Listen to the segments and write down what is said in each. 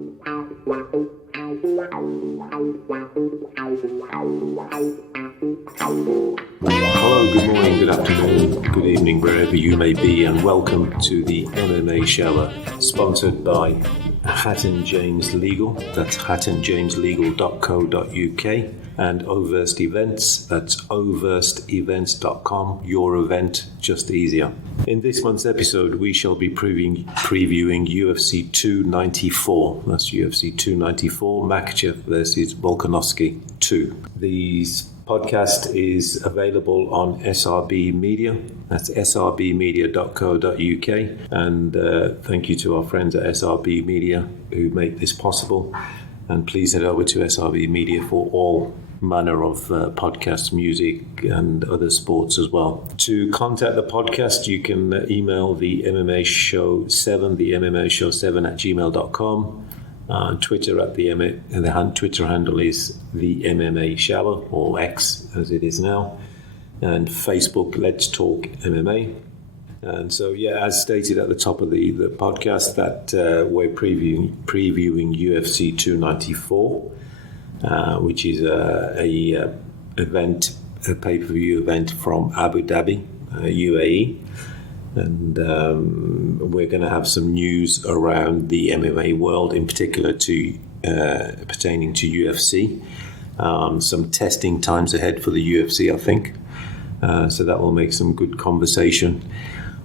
Hello, good morning, good afternoon, good evening, wherever you may be, and welcome to the MMA Shower, sponsored by Hatton James Legal. That's hattonjameslegal.co.uk, and Overst Events. That's overstevents.com. Your event just easier. In this month's episode, we shall be previewing UFC 294. That's UFC 294, Makhachev versus Volkanovski 2. These podcast is available on SRBMedia. That's SRBmedia.co.uk. And thank you to our friends at SRB Media who make this possible. And please head over to SRB Media for all manner of podcasts, music, and other sports as well. To contact the podcast, you can email the MMA Show 7, the MMA Show 7 at gmail.com. Twitter at the Twitter handle is the MMA Shower, or X as it is now, and Facebook Let's Talk MMA. And so, as stated at the top of the podcast, that we're previewing UFC 294, which is a pay-per-view event from Abu Dhabi, UAE. And we're going to have some news around the MMA world, in particular pertaining to UFC. Some testing times ahead for the UFC, I think. So that will make some good conversation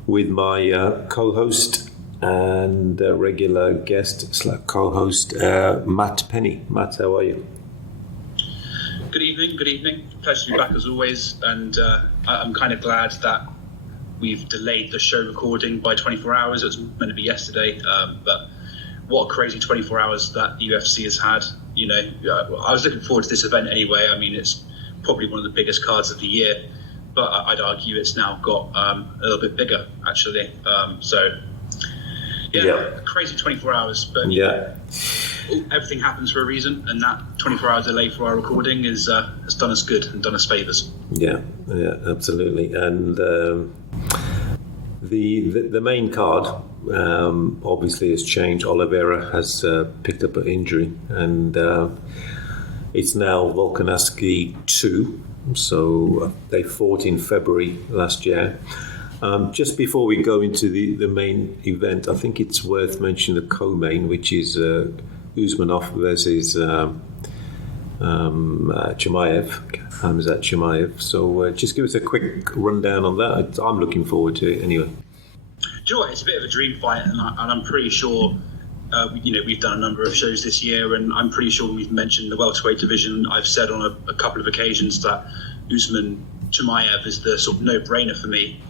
with my co-host and regular guest / co-host, Matt Penny. Matt, how are you? Good evening. Pleasure to be back as always. And I'm kind of glad that we've delayed the show recording by 24 hours. It was meant to be yesterday, but what a crazy 24 hours that the UFC has had. You know, I was looking forward to this event anyway. I mean, it's probably one of the biggest cards of the year, but I'd argue it's now got a little bit bigger, actually. Crazy 24 hours, but everything happens for a reason, and that 24 hours delay for our recording has done us good and done us favours. Yeah, absolutely. And the main card obviously has changed. Oliveira has picked up an injury, and it's now Volkanovski 2. So they fought in February last year. Just before we go into the main event, I think it's worth mentioning the co-main, which is Usmanov versus Chimaev, Khamzat Chimaev. So just give us a quick rundown on that. I'm looking forward to it anyway. Do you know what? It's a bit of a dream fight, and I'm pretty sure, we've done a number of shows this year, and I'm pretty sure we've mentioned the welterweight division. I've said on a couple of occasions that Usman Chimaev is the sort of no-brainer for me.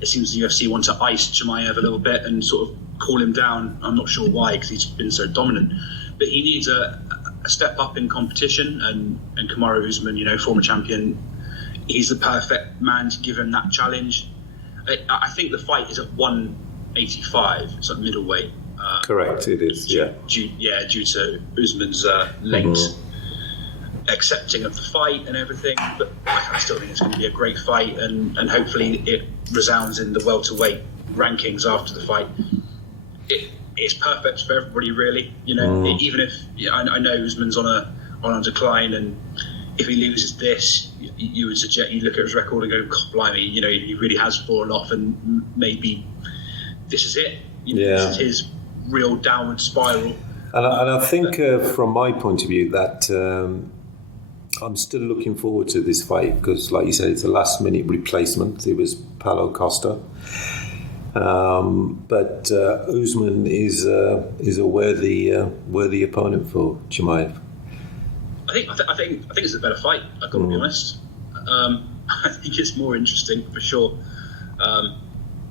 It seems the UFC want to ice Chimaev a little bit and sort of cool him down. I'm not sure why, because he's been so dominant. But he needs a step up in competition, and Kamaru Usman, former champion, he's the perfect man to give him that challenge. I think the fight is at 185, it's at middleweight. Correct, it is, due to Usman's late accepting of the fight and everything, but I still think it's going to be a great fight, and hopefully it resounds in the welterweight rankings after the fight. It's perfect for everybody, really. Even if I know Usman's on a decline, and if he loses this, you would suggest you look at his record and go, God, blimey, he really has fallen off, and maybe this is it. This is his real downward spiral. And I think from my point of view that I'm still looking forward to this fight, because, like you said, it's a last-minute replacement. It was Paulo Costa. But Usman is a worthy opponent for Chimaev. I think it's a better fight. I've got to be honest. I think it's more interesting for sure.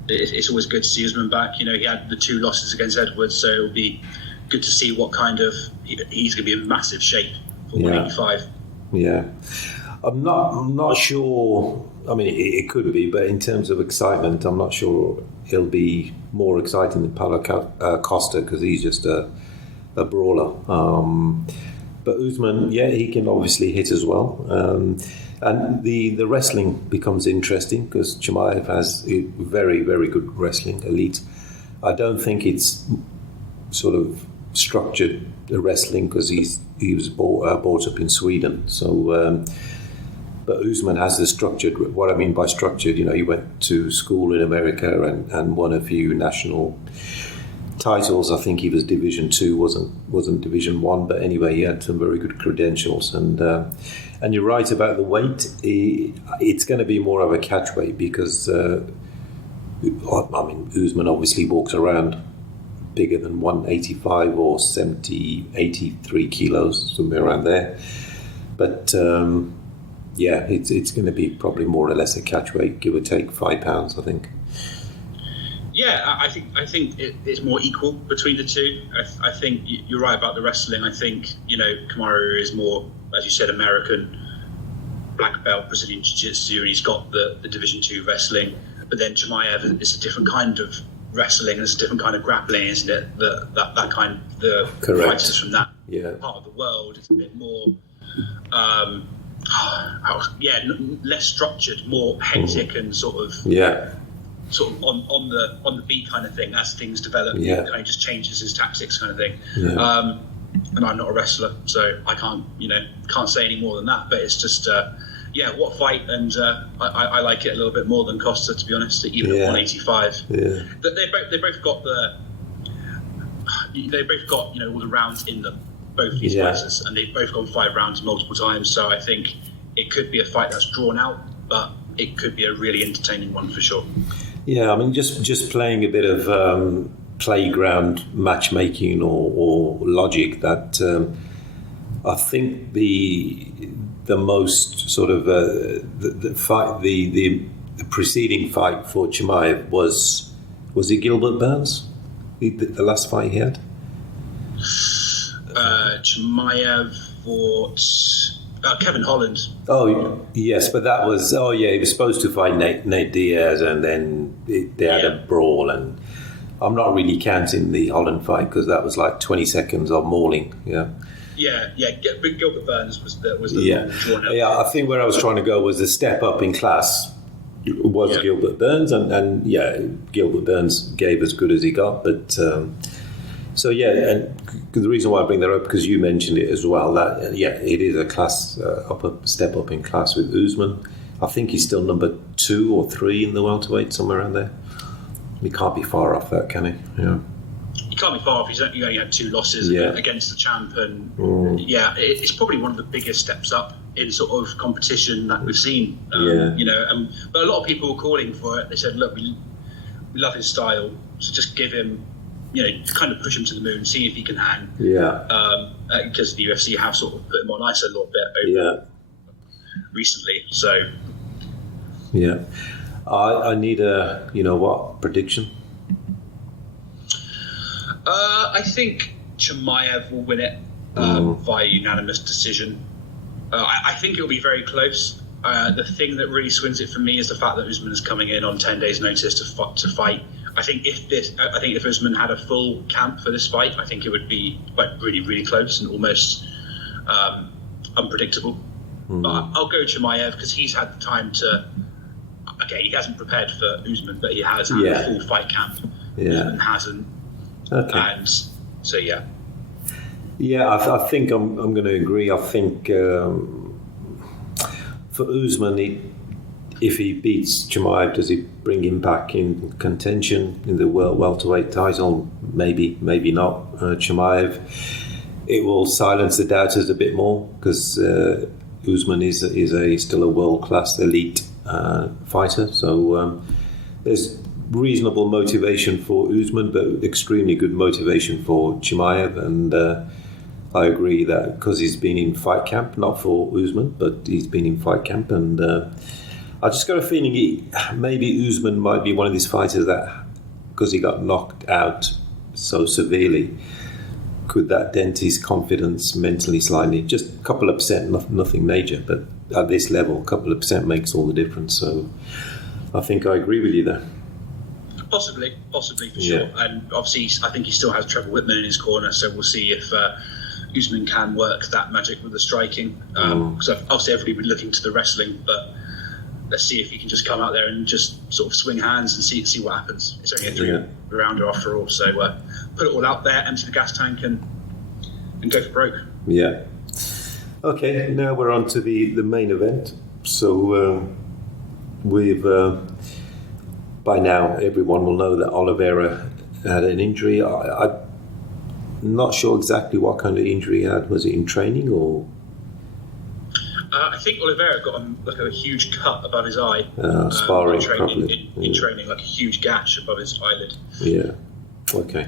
It's always good to see Usman back. He had the 2 losses against Edwards, so it'll be good to see what kind of he's going to be in massive shape for 185. Yeah, I'm not sure. I mean, it could be, but in terms of excitement, I'm not sure he'll be more exciting than Paulo Costa, because he's just a brawler. But Usman, he can obviously hit as well. And the wrestling becomes interesting, because Chimaev has very, very good wrestling, elite. I don't think it's sort of structured wrestling because he was brought up in Sweden. So, but Usman has the structured. What I mean by structured, he went to school in America and won a few national titles. I think he was Division 2, wasn't Division 1, but anyway, he had some very good credentials. And you're right about the weight. It's going to be more of a catch weight because Usman obviously walks around bigger than 185 or 70, 83 kilos, somewhere around there. But it's going to be probably more or less a catch weight, give or take 5 pounds, I think. Yeah, I think it's more equal between the two. I think you're right about the wrestling. I think Kamaru is more, as you said, American, black belt Brazilian Jiu-Jitsu, and he's got the Division 2 wrestling. But then Chimaev is a different kind of wrestling, it's a different kind of grappling, isn't it? That kind, the Correct. fighters from that part of the world is a bit more, less structured, more hectic, and sort of on the beat kind of thing. As things develop, he kind of just changes his tactics, kind of thing. Yeah. And I'm not a wrestler, so I can't say any more than that. But it's just. What a fight, and I like it a little bit more than Costa, to be honest. Even at 185, they both got all the rounds in them, both these fighters, and they've both gone 5 rounds multiple times. So I think it could be a fight that's drawn out, but it could be a really entertaining one for sure. Yeah, I mean, just playing a bit of playground matchmaking or logic that I think the most sort of the fight, the preceding fight for Chimaev was it Gilbert Burns, the last fight he had? Chimaev fought Kevin Holland. Oh yes, but that was he was supposed to fight Nate Diaz, and then they had a brawl, and I'm not really counting the Holland fight because that was like 20 seconds of mauling. Gilbert Burns was the drawn out. Yeah, I think where I was trying to go was the step up in class was Gilbert Burns, and Gilbert Burns gave as good as he got. But and the reason why I bring that up, because you mentioned it as well, that it is a class step up in class with Usman. I think he's still number 2 or 3 in the welterweight, somewhere around there. He can't be far off that, can he? Yeah. He can't be far off. He's only had 2 losses against the champ, and it's probably one of the biggest steps up in sort of competition that we've seen. But a lot of people were calling for it. They said, "Look, we love his style, so just give him, kind of push him to the moon, see if he can hang." Because the UFC have sort of put him on ice a little bit over recently. So I need a prediction. I think Chimaev will win it via unanimous decision. I think it'll be very close. The thing that really swings it for me is the fact that Usman is coming in on 10 days' notice to fight. I think if Usman had a full camp for this fight, I think it would be really, really close and almost unpredictable. But I'll go Chimaev because he's had the time to. Okay, he hasn't prepared for Usman, but he has had a full fight camp. Usman hasn't. Okay. And so I think I'm going to agree. I think for Usman, if he beats Chimaev, does he bring him back in contention in the welterweight title? Maybe not. Chimaev, it will silence the doubters a bit more because Usman is still a world-class elite fighter. So there's reasonable motivation for Usman, but extremely good motivation for Chimaev, and I agree that because he's been in fight camp, not for Usman, but he's been in fight camp, and I just got a feeling maybe Usman might be one of these fighters that, because he got knocked out so severely, could that dent his confidence mentally slightly? Just a couple of percent, nothing major, but at this level, a couple of percent makes all the difference. So I think I agree with you there. Possibly for sure. And obviously, I think he still has Trevor Whitman in his corner, so we'll see if Usman can work that magic with the striking. Because obviously everybody will be looking to the wrestling, but let's see if he can just come out there and just sort of swing hands and see what happens. It's only a three-rounder after all, so put it all out there, empty the gas tank, and go for broke. Yeah. Okay, now we're on to the main event. So we've by now everyone will know that Oliveira had an injury. I'm not sure exactly what kind of injury he had. Was it in training or? I think Oliveira got a huge cut above his eye. Sparring, in training, like a huge gash above his eyelid. Yeah. Okay.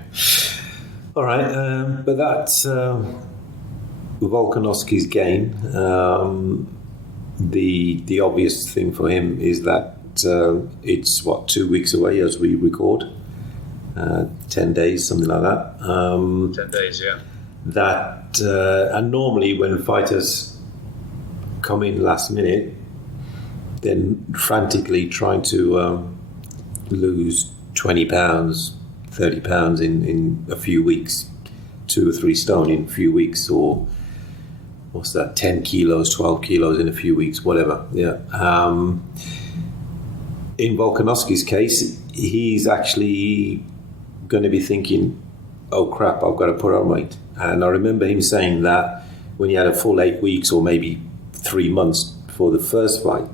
All right. But that's Volkanovski's game. The obvious thing for him is that it's 2 weeks away as we record. 10 days, something like that. 10 days, yeah. That and normally when fighters come in last minute, then frantically trying to lose 20 pounds, 30 pounds in a few weeks, 2 or 3 stone in a few weeks, or what's that, 10 kilos, 12 kilos in a few weeks, whatever. Yeah. In Volkanovski's case, he's actually going to be thinking, oh crap, I've got to put on weight. And I remember him saying that when he had a full 8 weeks or maybe 3 months before the first fight,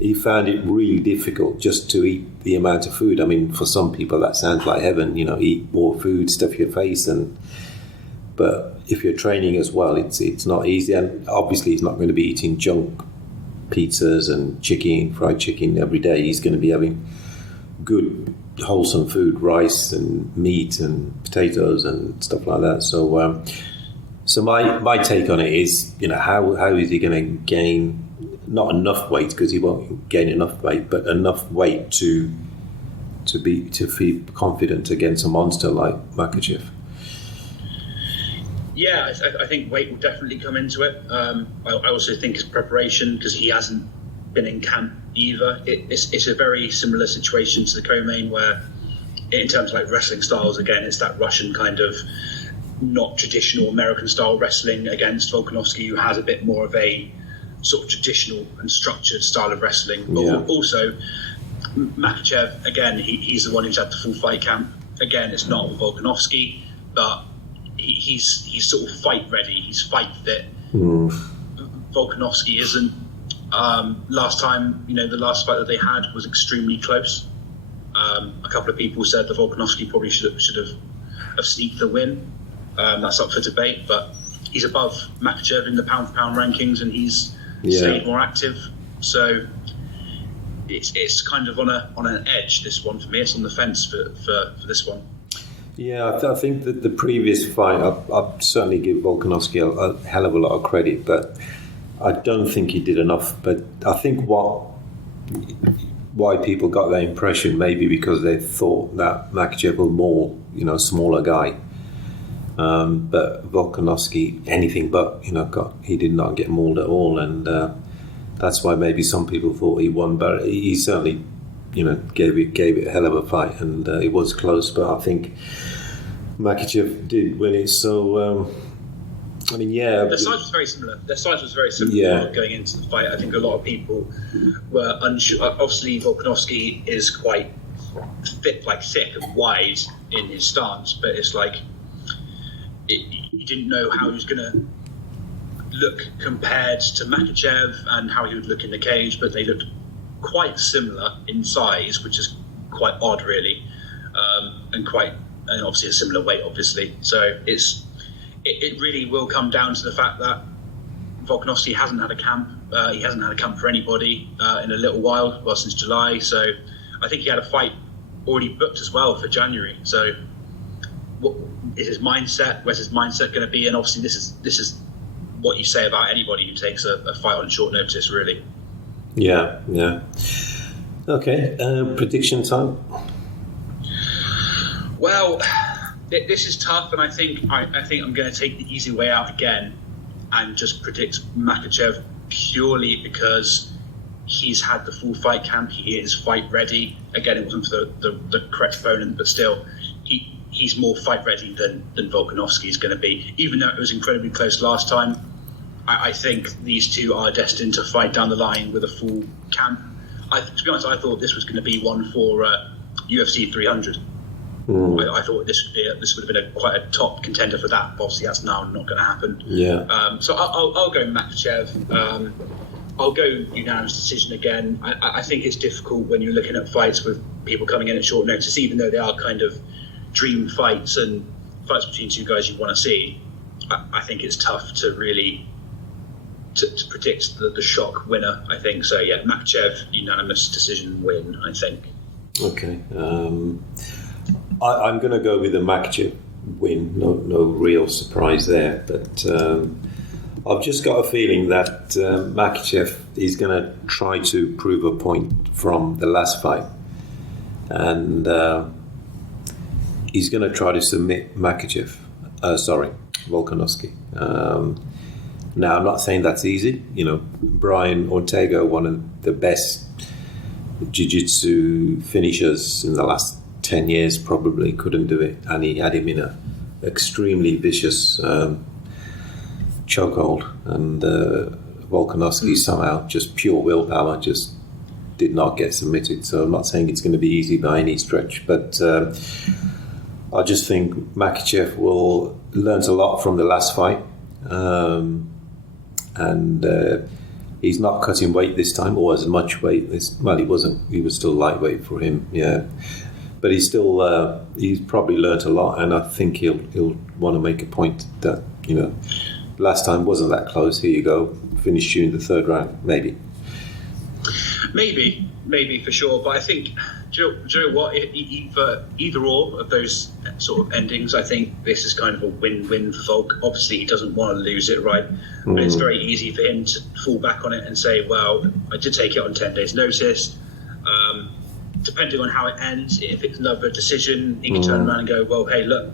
he found it really difficult just to eat the amount of food. I mean, for some people that sounds like heaven, eat more food, stuff your face, but if you're training as well, it's not easy. And obviously he's not going to be eating junk pizzas and fried chicken every day. He's going to be having good wholesome food, rice and meat and potatoes and stuff like that. So my take on it is, how is he going to gain not enough weight, because he won't gain enough weight, but enough weight to feel confident against a monster like Makhachev? Yeah, I think weight will definitely come into it. I also think his preparation, because he hasn't been in camp either. It's a very similar situation to the co-main, where in terms of like wrestling styles, again, it's that Russian kind of not traditional American style wrestling against Volkanovski, who has a bit more of a sort of traditional and structured style of wrestling. But also Makhachev, again, he's the one who's had the full fight camp. Again, it's not Volkanovski, but he's sort of fight ready, he's fight fit. Volkanovski isn't. Last time, the last fight that they had was extremely close. A couple of people said that Volkanovski probably should have sneaked the win. That's up for debate, but he's above Makhachev in the pound-for-pound rankings, and he's stayed more active. So it's kind of on an edge, this one, for me. It's on the fence for this one. Yeah, I think that the previous fight, I'd certainly give Volkanovski a hell of a lot of credit, but I don't think he did enough. But I think why people got that impression, maybe because they thought that Makhachev was more, smaller guy. But Volkanovski, anything but, he did not get mauled at all, and that's why maybe some people thought he won. But he certainly, gave it a hell of a fight, and it was close. But I think Makhachev did win it. So their size was very similar. Going into the fight. I think a lot of people were unsure. Obviously, Volkanovski is quite thick and wide in his stance, but it's like you didn't know how he was going to look compared to Makhachev and how he would look in the cage, but they looked quite similar in size, which is quite odd, really, and obviously a similar weight, obviously. So it really will come down to the fact that Volkanovski hasn't had a camp. He hasn't had a camp for anybody in a little while, since July. So I think he had a fight already booked as well for January. So what is his mindset? Where's his mindset going to be? And obviously this is what you say about anybody who takes a fight on short notice, really. Yeah. Okay, prediction time. Well, this is tough, and I think I'm going to take the easy way out again and just predict Makhachev purely because he's had the full fight camp. He is fight ready. Again, it wasn't for the correct opponent, but still, he's more fight ready than Volkanovski is going to be. Even though it was incredibly close last time, I think these two are destined to fight down the line with a full camp. To be honest, I thought this was going to be one for UFC 300. I thought this would have been quite a top contender for that. But obviously, that's now not going to happen. Yeah. So I'll go Makhachev. I'll go unanimous decision again. I think it's difficult when you're looking at fights with people coming in at short notice, even though they are kind of dream fights and fights between two guys you want to see. I think it's tough to really to predict the shock winner, I think. So, yeah, Makhachev, unanimous decision win, I think. Okay. I'm going to go with the Makhachev win. No real surprise there. But I've just got a feeling that Makhachev is going to try to prove a point from the last fight. And he's going to try to submit Volkanovski. Now, I'm not saying that's easy. Browne, Ortega, one of the best jiu-jitsu finishers in the last 10 years, probably couldn't do it. And he had him in an extremely vicious chokehold. And Volkanovski somehow, just pure willpower, just did not get submitted. So I'm not saying it's going to be easy by any stretch. But I just think Makhachev will learn a lot from the last fight. And he's not cutting weight this time, or as much weight. He wasn't. He was still lightweight for him, yeah. But he's probably learnt a lot, and I think he'll want to make a point that last time wasn't that close. Here you go, finished you in the third round, maybe for sure. But I think, do you know what? Either or of those sort of endings, I think this is kind of a win-win for Volk. Obviously, he doesn't want to lose it, right? But it's very easy for him to fall back on it and say, well, I did take it on 10 days' notice. Depending on how it ends, if it's another decision, he can turn around and go, well, hey, look,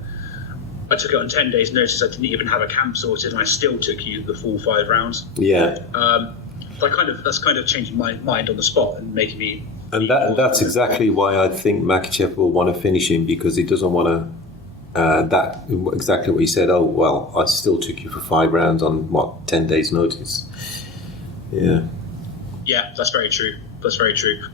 I took it on 10 days' notice. I didn't even have a camp sorted, and I still took you the full 5 rounds. Yeah. That's kind of changing my mind on the spot and making me. And that's exactly why I think Makhachev will want to finish him, because he doesn't want to. Exactly what he said. Oh well, I still took you for 5 rounds on 10 days' notice. Yeah. Yeah, that's very true.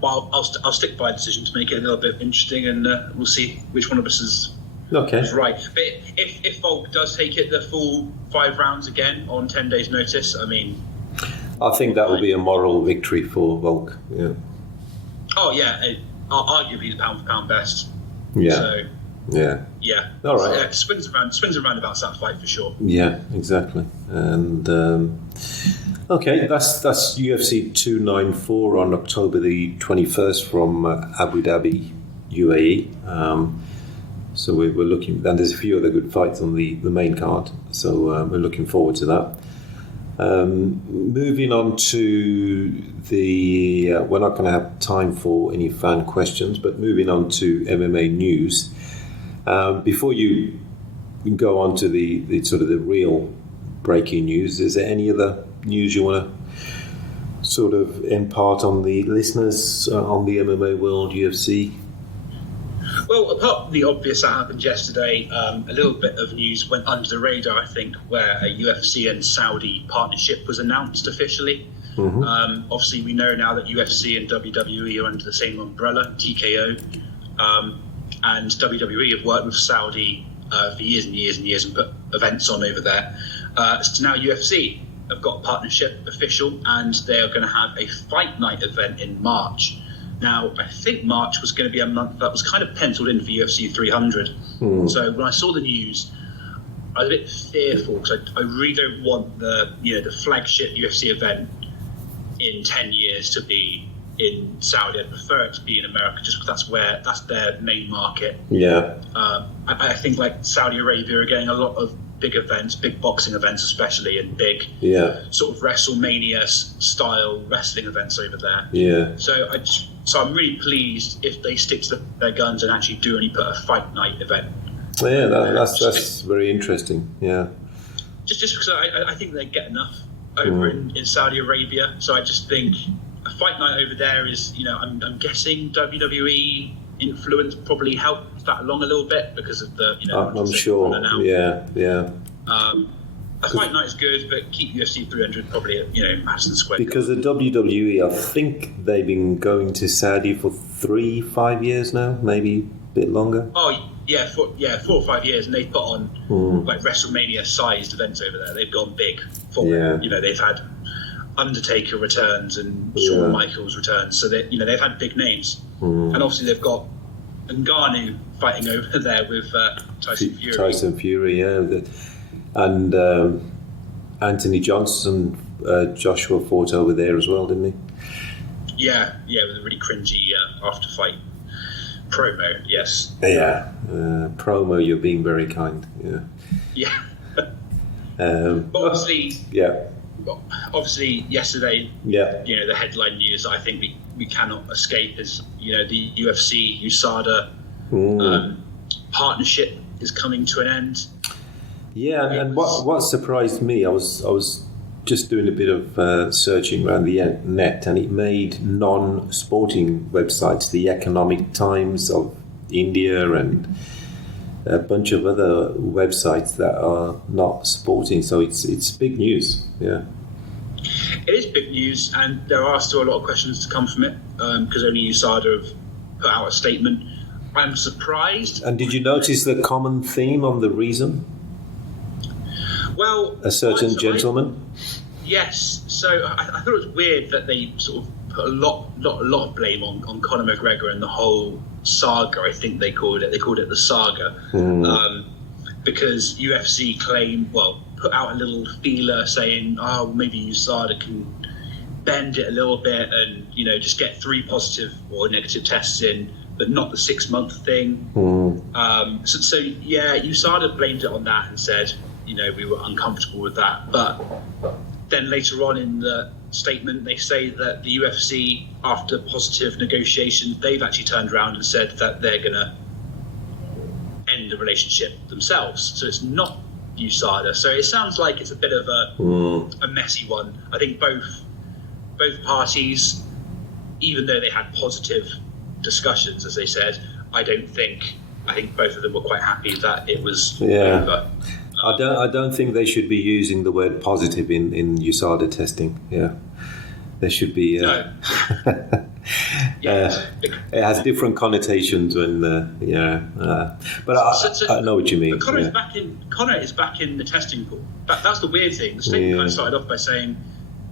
Well, I'll stick by a decision to make it a little bit interesting, and we'll see which one of us is right. But if Volk does take it the full 5 rounds again on 10 days' notice, I mean. I think that will be a moral victory for Volk. Yeah. Oh yeah, arguably the pound for pound best. Yeah. So, yeah. All right. So, yeah, swings and roundabouts that fight for sure. Yeah, exactly. And okay, that's UFC 294 on October the 21st from Abu Dhabi, UAE. So we're looking, and there's a few other good fights on the main card. So we're looking forward to that. Moving on to we're not going to have time for any fan questions, but moving on to MMA news. Before you go on to the sort of the real breaking news, is there any other news you want to sort of impart on the listeners on the MMA world, UFC? Well, apart from the obvious that happened yesterday, a little bit of news went under the radar, I think, where a UFC and Saudi partnership was announced officially. Mm-hmm. Obviously, we know now that UFC and WWE are under the same umbrella, TKO, and WWE have worked with Saudi for years and years and years and put events on over there. So now UFC have got a partnership official, and they are going to have a fight night event in March. Now, I think March was going to be a month that was kind of penciled in for UFC 300. So when I saw the news, I was a bit fearful, because I really don't want the flagship UFC event in 10 years to be in Saudi. I'd prefer it to be in America, just because that's their main market. Yeah. I think like Saudi Arabia are getting a lot of big events, big boxing events especially, and big sort of WrestleMania style wrestling events over there. Yeah. So I'm really pleased if they stick to their guns and actually do only put a fight night event. Yeah, that's very interesting. Yeah. Just because I think they get enough over in Saudi Arabia, so I just think a fight night over there is, I'm guessing WWE influence probably helped that along a little bit because of the, I'm sure. Yeah. I A fight night is good, but keep UFC 300 probably at Madison Square. Because the WWE, I think they've been going to Saudi for 3-5 years now, maybe a bit longer. Oh yeah, 4 or 5 years, and they've put on like WrestleMania-sized events over there. They've gone big for it. They've had Undertaker returns and Shawn Michaels returns, so that they've had big names, and obviously they've got Ngannou fighting over there with Tyson Fury. Tyson Fury, yeah. And Anthony Johnson, Joshua fought over there as well, didn't he? Yeah, with a really cringy after-fight promo, yes. Yeah, promo, you're being very kind, Yeah. But obviously... Yeah. Obviously, yesterday, yeah, the headline news I think we cannot escape is, the UFC USADA partnership is coming to an end. Yeah, and what surprised me, I was just doing a bit of searching around the net, and it made non-sporting websites, the Economic Times of India and a bunch of other websites that are not sporting. So it's big news, yeah. It is big news, and there are still a lot of questions to come from it, because only USADA have put out a statement. I'm surprised. And did you notice the common theme on the reason? Well, a certain gentleman. Yes. So I thought it was weird that they sort of put a lot of blame on Conor McGregor and the whole saga. I think they called it. They called it the saga, because UFC put out a little feeler saying, "Oh, maybe USADA can bend it a little bit and just get 3 positive or negative tests in, but not the 6-month thing." So USADA blamed it on that and said, we were uncomfortable with that. But then later on in the statement, they say that the UFC, after positive negotiations, they've actually turned around and said that they're going to end the relationship themselves. So it's not USADA. So it sounds like it's a bit of a messy one. I think both parties, even though they had positive discussions, as they said, I think both of them were quite happy that it was over. I don't think they should be using the word positive in USADA testing. Yeah, there should be. No. It has different connotations when. But I know what you mean. But Conor is back in the testing pool. That's the weird thing. The statement kind of started off by saying,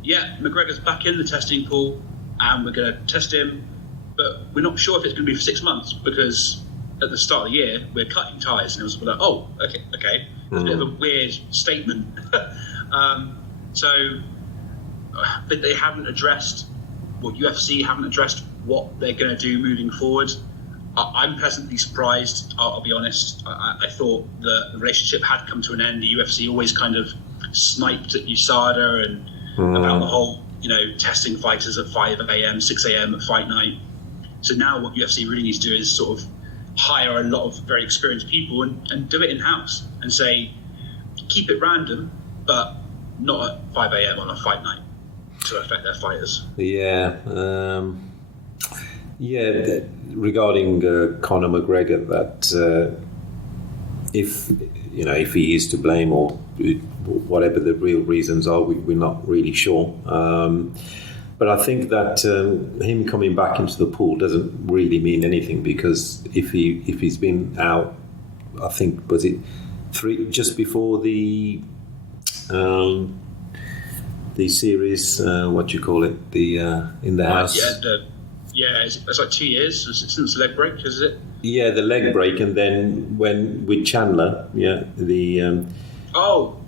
McGregor's back in the testing pool, and we're going to test him, but we're not sure if it's going to be for 6 months because at the start of the year we're cutting ties, and it was like, oh, okay. It's a bit of a weird statement. But they haven't addressed, UFC haven't addressed what they're going to do moving forward. I'm pleasantly surprised, I'll be honest. I thought the relationship had come to an end. The UFC always kind of sniped at USADA and about the whole, testing fighters at 5 a.m., 6 a.m. at fight night. So now what UFC really needs to do is sort of hire a lot of very experienced people and do it in-house and say, keep it random, but not at 5 a.m. on a fight night to affect their fighters. Yeah. Regarding Conor McGregor, that if he is to blame or whatever the real reasons are, we're not really sure. But I think that him coming back into the pool doesn't really mean anything, because if he's been out, I think, was it 3 just before the series, what do you call it, the in the house? It's like 2 years since the leg break, is it? Yeah, the leg break, and then when with Chandler,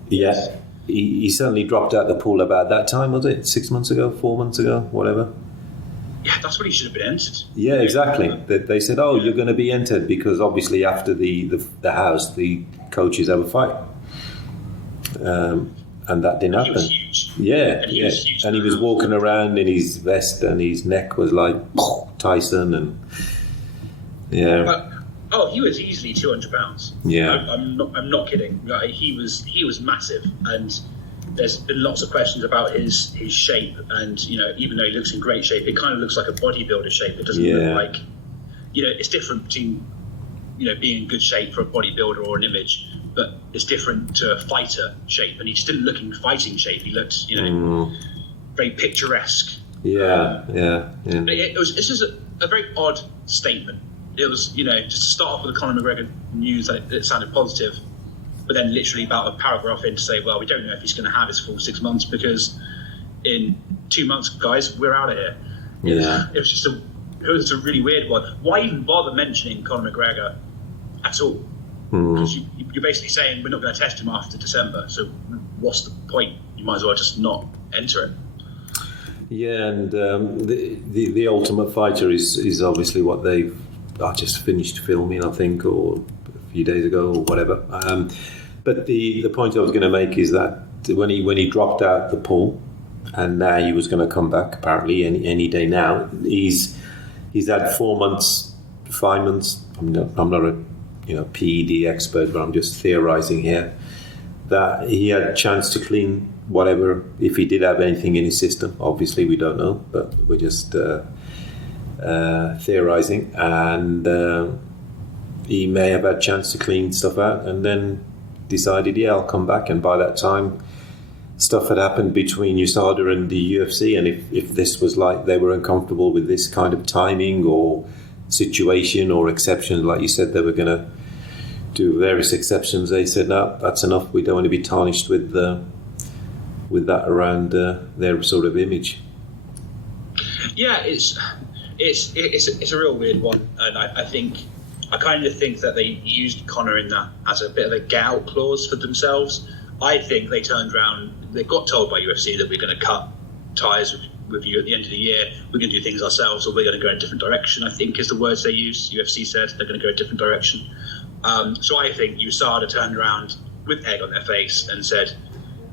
yes. He certainly dropped out the pool about that time, was it? 6 months ago, 4 months ago, whatever. Yeah, that's when he should have been entered. Yeah, exactly. They said, you're going to be entered, because obviously after the house, the coaches have a fight. And that didn't happen. He was huge. Yeah. And he was huge. And he was walking around in his vest, and his neck was like Tyson, and he was easily 200 pounds. Yeah, I'm not kidding. Like, he was massive, and there's been lots of questions about his shape. And even though he looks in great shape, it kind of looks like a bodybuilder shape. It doesn't look like, it's different between being in good shape for a bodybuilder or an image. but it's different to a fighter shape, and he just didn't look in fighting shape. He looked, very picturesque. It's just a very odd statement. It was, just to start off with the Conor McGregor news, that it sounded positive, but then literally about a paragraph in to say, well, we don't know if he's going to have his full 6 months, because in 2 months, guys, we're out of here. Yeah. It was a really weird one. Why even bother mentioning Conor McGregor at all? Because you're basically saying we're not going to test him after December, so what's the point? You might as well just not enter it. Yeah, and the Ultimate Fighter is obviously what they've just finished filming, I think, or a few days ago or whatever. But the point I was going to make is that when he dropped out the pool, and now he was going to come back apparently any day now, he's had 4 months, 5 months. I'm not a PED expert, but I'm just theorizing here, that he had a chance to clean whatever, if he did have anything in his system. Obviously we don't know, but we're just theorizing, and he may have had a chance to clean stuff out, and then decided, I'll come back. And by that time, stuff had happened between USADA and the UFC, and if this was like they were uncomfortable with this kind of timing or situation or exception, like you said, they were going to do various exceptions. They said, no, that's enough. We don't want to be tarnished with that around their sort of image. Yeah, it's a real weird one, and I kind of think that they used Conor in that as a bit of a get out clause for themselves. I think they turned around, they got told by UFC that we're going to cut ties with you at the end of the year, we're going to do things ourselves, or we're going to go in a different direction, I think is the words they used. UFC said they're going to go a different direction. So I think USADA turned around with egg on their face and said,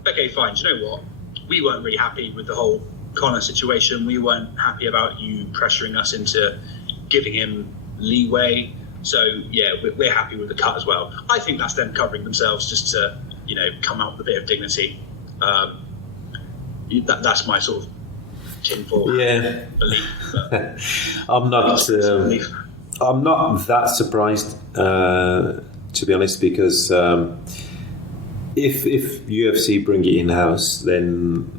okay, fine, do you know what? We weren't really happy with the whole Conor situation. We weren't happy about you pressuring us into giving him leeway. So, yeah, we're happy with the cut as well. I think that's them covering themselves just to, come out with a bit of dignity. That's my sort of tinfoil belief. I'm not that surprised, to be honest, because if UFC bring it in-house, then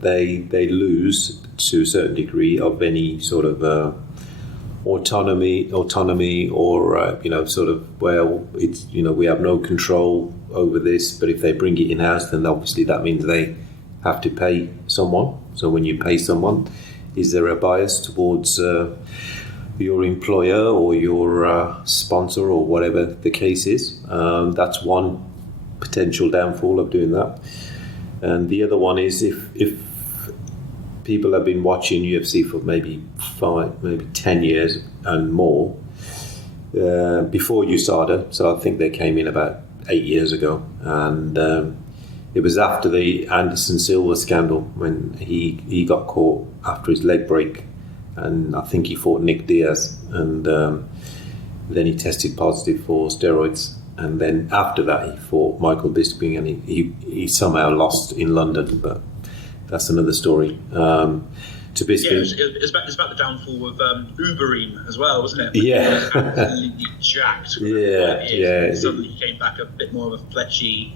they lose to a certain degree of any sort of autonomy, or sort of, well, it's we have no control over this. But if they bring it in-house, then obviously that means they have to pay someone. So when you pay someone, is there a bias towards your employer or your sponsor or whatever the case is? That's one potential downfall of doing that. And the other one is if people have been watching UFC for maybe 10 years and more, before USADA, so I think they came in about 8 years ago, and it was after the Anderson Silva scandal when he got caught after his leg break, and I think he fought Nick Diaz, and then he tested positive for steroids, and then after that he fought Michael Bisping, and he somehow lost in London, but that's another story. To Bisping, it's about the downfall of Uberim as well, wasn't it? Yeah, absolutely jacked. Yeah. Suddenly he came back a bit more of a fleshy,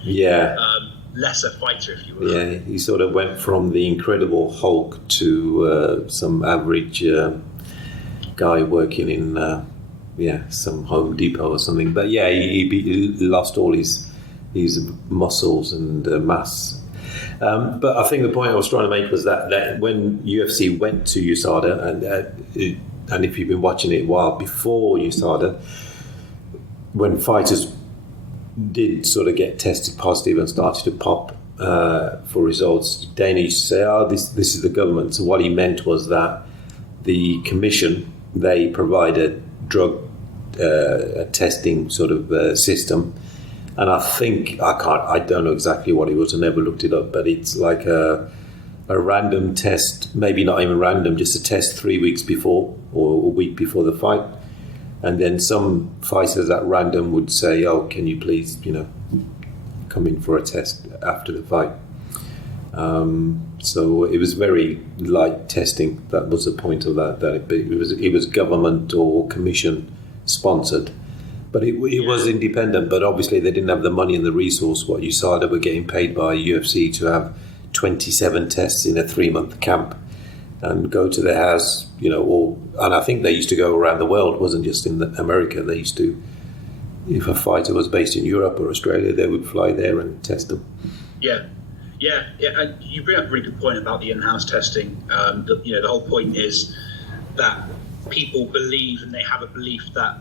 lesser fighter, if you will. Yeah, he sort of went from the Incredible Hulk to some average guy working in some Home Depot or something. But yeah, he lost all his muscles and mass. But I think the point I was trying to make was that when UFC went to USADA, and if you've been watching it a while before USADA, when fighters did sort of get tested positive and started to pop for results, Dana used to say, this is the government. So what he meant was that the commission, they provided drug testing sort of system. And I think, I don't know exactly what it was, I never looked it up, but it's like a random test, maybe not even random, just a test 3 weeks before or a week before the fight. And then some fighters at random would say, can you please, come in for a test after the fight. So it was very light testing. That was the point of that it was government or commission sponsored. But it was independent, but obviously they didn't have the money and the resource. What USADA were getting paid by UFC to have 27 tests in a 3-month camp and go to their house, and I think they used to go around the world. It wasn't just in America. They used to, if a fighter was based in Europe or Australia, they would fly there and test them. Yeah. And you bring up a really good point about the in-house testing. The whole point is that people believe, and they have a belief that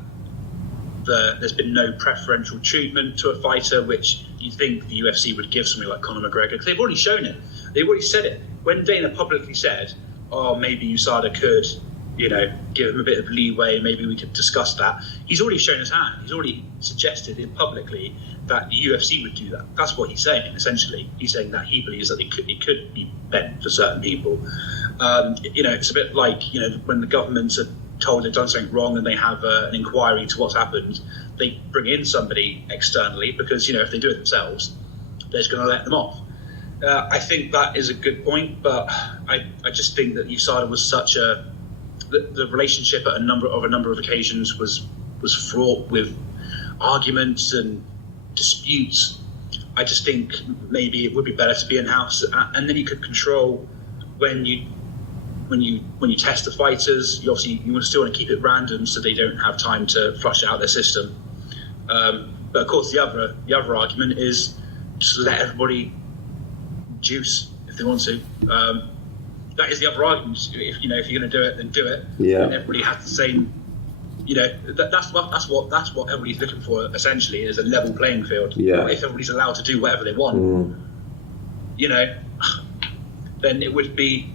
there's been no preferential treatment to a fighter, which you think the UFC would give somebody like Conor McGregor, because they've already shown it. They've already said it. When Dana publicly said, maybe USADA could, give him a bit of leeway, maybe we could discuss that, he's already shown his hand. He's already suggested it publicly that the UFC would do that. That's what he's saying, essentially. He's saying that he believes that it could be bent for certain people. It's a bit like, when the governments are told they've done something wrong and they have an inquiry into what's happened, they bring in somebody externally because, if they do it themselves, they're just going to let them off. I think that is a good point, but I just think that USADA was the relationship at a number of occasions was fraught with arguments and disputes. I just think maybe it would be better to be in-house, and then you could control when you test the fighters. You still want to keep it random so they don't have time to flush out their system. But of course, the other argument is just let everybody juice if they want to. That is the other argument. If you're going to do it, then do it. Yeah. And everybody has the same. That's what everybody's looking for. Essentially, is a level playing field. Yeah. If everybody's allowed to do whatever they want, then it would be.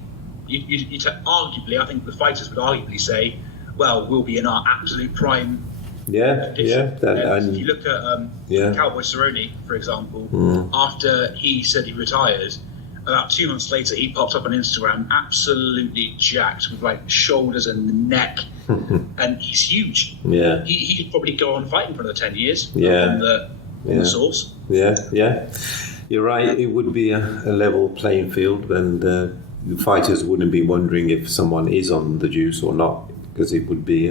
Arguably, I think the fighters would arguably say, "Well, we'll be in our absolute prime." If you look at Cowboy Cerrone, for example, after he said he retired, about 2 months later, he popped up on Instagram, absolutely jacked, with like shoulders and neck, and he's huge. Yeah, he could probably go on fighting for another 10 years. Yeah, on the source. Yeah. You're right. It would be a level playing field, and the fighters wouldn't be wondering if someone is on the juice or not, because it would be.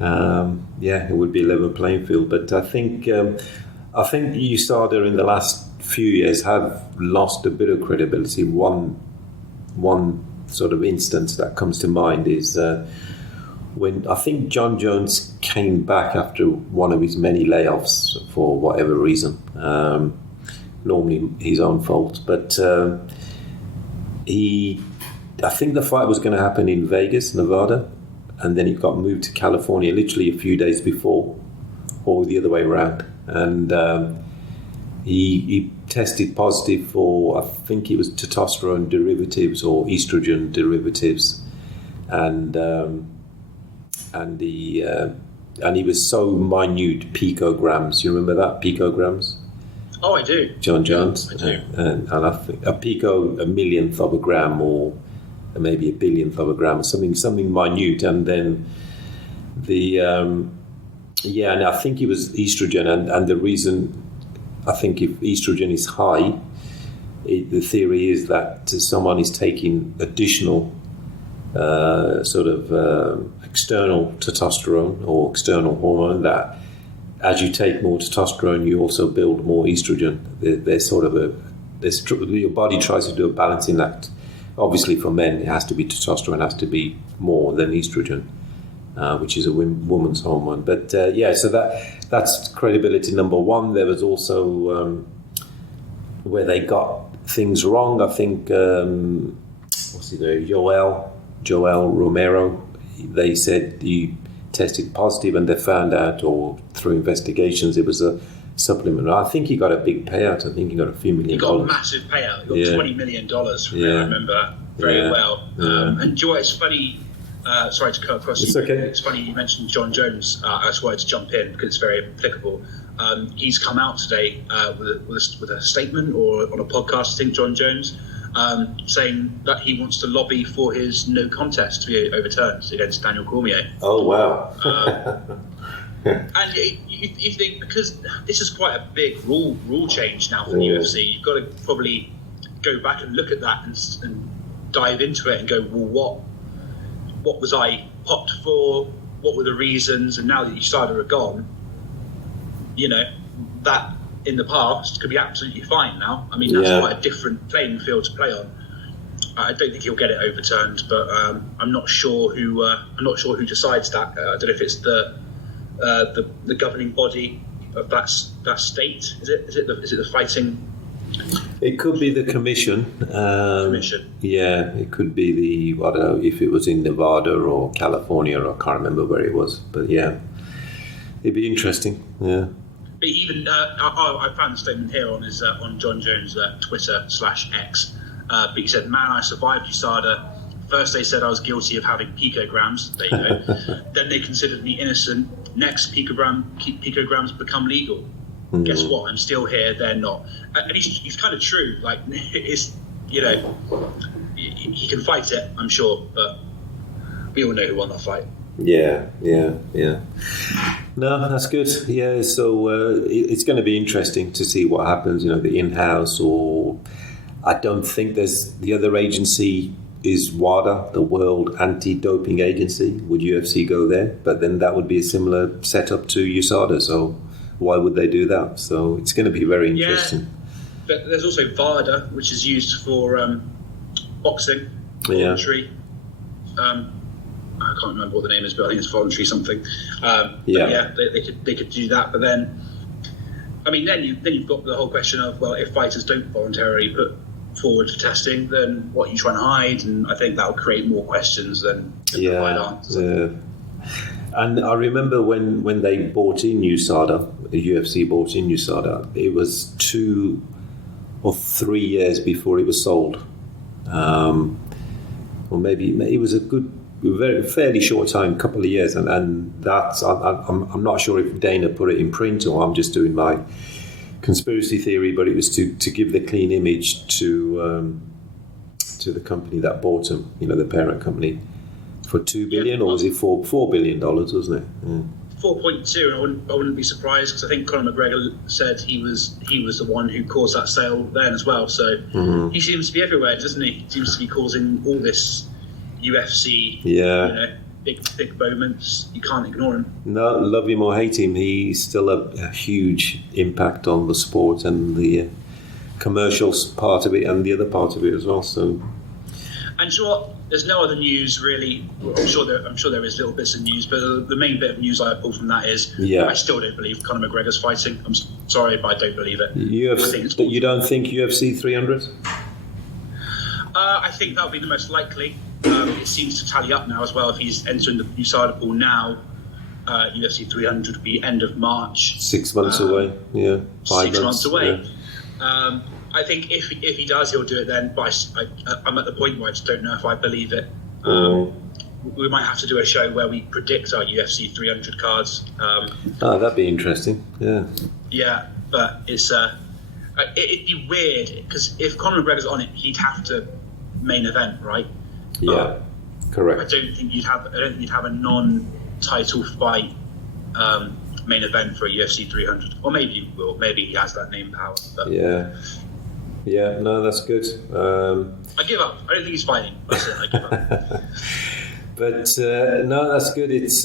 It would be a level playing field. But I think USADA in the last few years have lost a bit of credibility. One sort of instance that comes to mind is when I think John Jones came back after one of his many layoffs for whatever reason. Normally his own fault, but I think the fight was going to happen in Vegas, Nevada, and then it got moved to California literally a few days before, or the other way around. And he tested positive for, I think it was testosterone derivatives or estrogen derivatives, and he was so minute, picograms. You remember that, picograms? Oh, I do. John Jones. I do. And I think a pico, a millionth of a gram, or maybe a billionth of a gram, or something minute. And then and I think it was estrogen. And the reason, I think if estrogen is high, the theory is that someone is taking additional external testosterone or external hormone, that as you take more testosterone, you also build more estrogen. There's your body tries to do a balancing act. Obviously, for men, it has to be testosterone, has to be more than estrogen, which is a woman's hormone. But so that's credibility number one. There was also where they got things wrong. I think what's his name? Joel Romero. They said he tested positive, and they found out, or through investigations, it was a supplement. I think he got a big payout. I think he got a few $million. He got a massive payout. He got $20 million from it, I remember very well. And do you know what, it's funny, sorry to cut across. It's okay. It's funny you mentioned John Jones. I just wanted to jump in because it's very applicable. He's come out today with a statement, or on a podcast, I think, John Jones, saying that he wants to lobby for his no contest to be overturned against Daniel Cormier. Oh, wow. And you think, because this is quite a big rule change now for the UFC, you've got to probably go back and look at that and dive into it and go, well, what was I popped for? What were the reasons? And now that USADA are gone, that in the past could be absolutely fine now. I mean, that's quite a different playing field to play on. I don't think he'll get it overturned, but I'm not sure who decides that. I don't know if it's the governing body of that state. Is it the fighting? It could be the commission. Commission. Yeah, it could be I don't know if it was in Nevada or California. I can't remember where it was, but yeah, it'd be interesting. Yeah. But even I found a statement here on John Jones' Twitter/X. But he said, "Man, I survived USADA. First they said I was guilty of having picograms. There you go. Then they considered me innocent. Next, picograms become legal. Guess what? I'm still here. They're not." And he's kind of true. Like, it's, he can fight it, I'm sure, but we all know who won that fight. Yeah. No, that's good. Yeah, so it's going to be interesting to see what happens. The in-house, or I don't think there's the other agency is WADA, the World Anti-Doping Agency. Would UFC go there? But then that would be a similar setup to USADA. So why would they do that? So it's going to be very interesting. Yeah, but there's also VADA, which is used for boxing, voluntary. I can't remember what the name is, but I think it's voluntary something. They could do that. But then, I mean, then you've got the whole question of, well, if fighters don't voluntarily put forward for testing, then what are you trying to hide? And I think that will create more questions than provide answers. Yeah. And I remember when they bought in USADA, the UFC bought in USADA, it was 2 or 3 years before it was sold. Or maybe it was a fairly short time, couple of years. And that's, I'm not sure if Dana put it in print or I'm just doing my conspiracy theory, but it was to give the clean image to the company that bought them, the parent company, for $2 billion, or was it $4 billion, wasn't it? Yeah. 4.2, and I wouldn't be surprised, because I think Conor McGregor said he was the one who caused that sale then as well. So he seems to be everywhere, doesn't he? He seems to be causing all this UFC, big moments. You can't ignore him. No, love him or hate him, he's still a huge impact on the sport and the commercials part of it and the other part of it as well. So, and sure, there's no other news really. I'm sure there is little bits of news, but the main bit of news I pull from that is I still don't believe Conor McGregor's fighting. I'm sorry, but I don't believe it. You don't think UFC 300? I think that would be the most likely. It seems to tally up now as well. If he's entering the USADA pool now, UFC 300 would be end of March. 6 months away. Yeah, 5 months away. Yeah. I think if he does, he'll do it then. But I'm at the point where I just don't know if I believe it. We might have to do a show where we predict our UFC 300 cards. That'd be interesting. Yeah. Yeah, but it's it'd be weird because if Conor McGregor's on it, he'd have to main event, right? Yeah, correct. I don't think you'd have a non-title fight main event for a UFC 300, or maybe you will. Maybe he has that name power. But yeah. No, that's good. I give up. I don't think he's fighting. That's it. I give up. But no, that's good. It's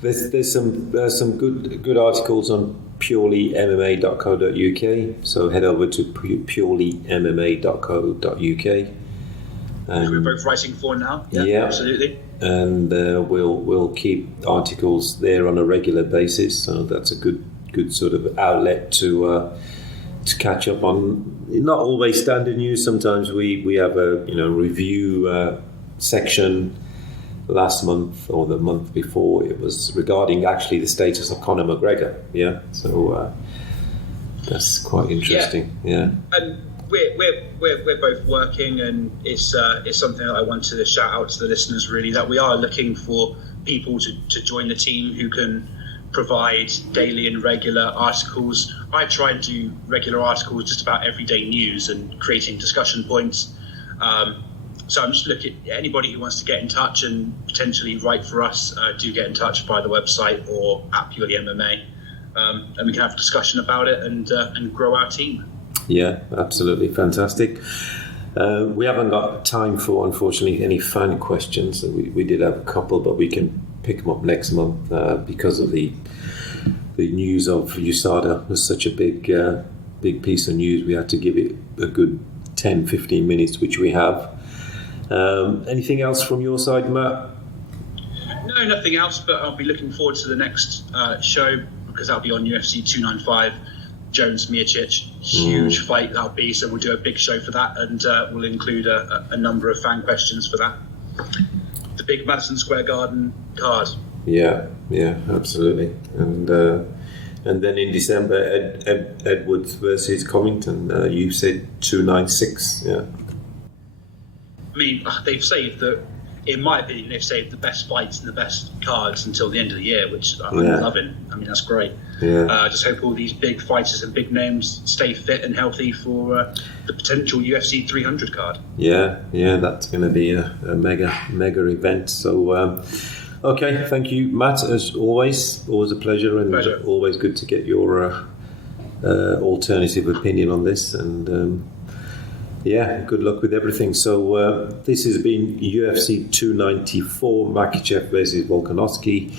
there's some good articles on purelymma.co.uk. So head over to purelymma.co.uk. We're both writing for now. Yeah, absolutely. And we'll keep articles there on a regular basis. So that's a good sort of outlet to catch up on. Not always standard news. Sometimes we have a review section. Last month or the month before, it was regarding actually the status of Conor McGregor. Yeah, so that's quite interesting. Yeah. And we're both working, and it's something that I wanted to shout out to the listeners, really, that we are looking for people to join the team who can provide daily and regular articles. I try and do regular articles, just about everyday news and creating discussion points. So I'm just looking at anybody who wants to get in touch and potentially write for us. Do get in touch via the website or at Purely MMA, and we can have a discussion about it and grow our team. Yeah, absolutely fantastic. We haven't got time for, unfortunately, any fan questions. We did have a couple, but we can pick them up next month because of the the news of USADA was such a big piece of news. We had to give it a good 10-15 minutes, which we have. Anything else from your side, Matt? No, nothing else, but I'll be looking forward to the next show, because that'll be on UFC 295, Jones Miocic. Huge fight that'll be, so we'll do a big show for that, and we'll include a number of fan questions for that. The big Madison Square Garden card. Yeah, absolutely. And then in December, Edwards versus Covington. You said 296. Yeah. I mean, they've saved in my opinion, they've saved the best fights and the best cards until the end of the year, which I'm loving. I mean, that's great. Yeah. I just hope all these big fighters and big names stay fit and healthy for the potential UFC 300 card. Yeah, that's going to be a mega event. So, okay, thank you, Matt, as always. Always a pleasure, and always good to get your alternative opinion on this. And good luck with everything. So this has been UFC 294, Makhachev versus Volkanovski,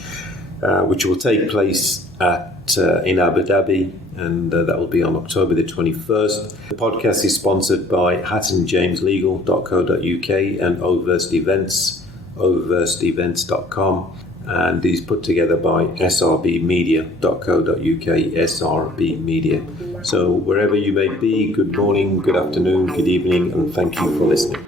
which will take place in Abu Dhabi, and that will be on October the 21st. The podcast is sponsored by hattonjameslegal.co.uk and Overversed Events, overversedevents.com, and is put together by SRBMedia.co.uk, SRB Media. So wherever you may be, good morning, good afternoon, good evening, and thank you for listening.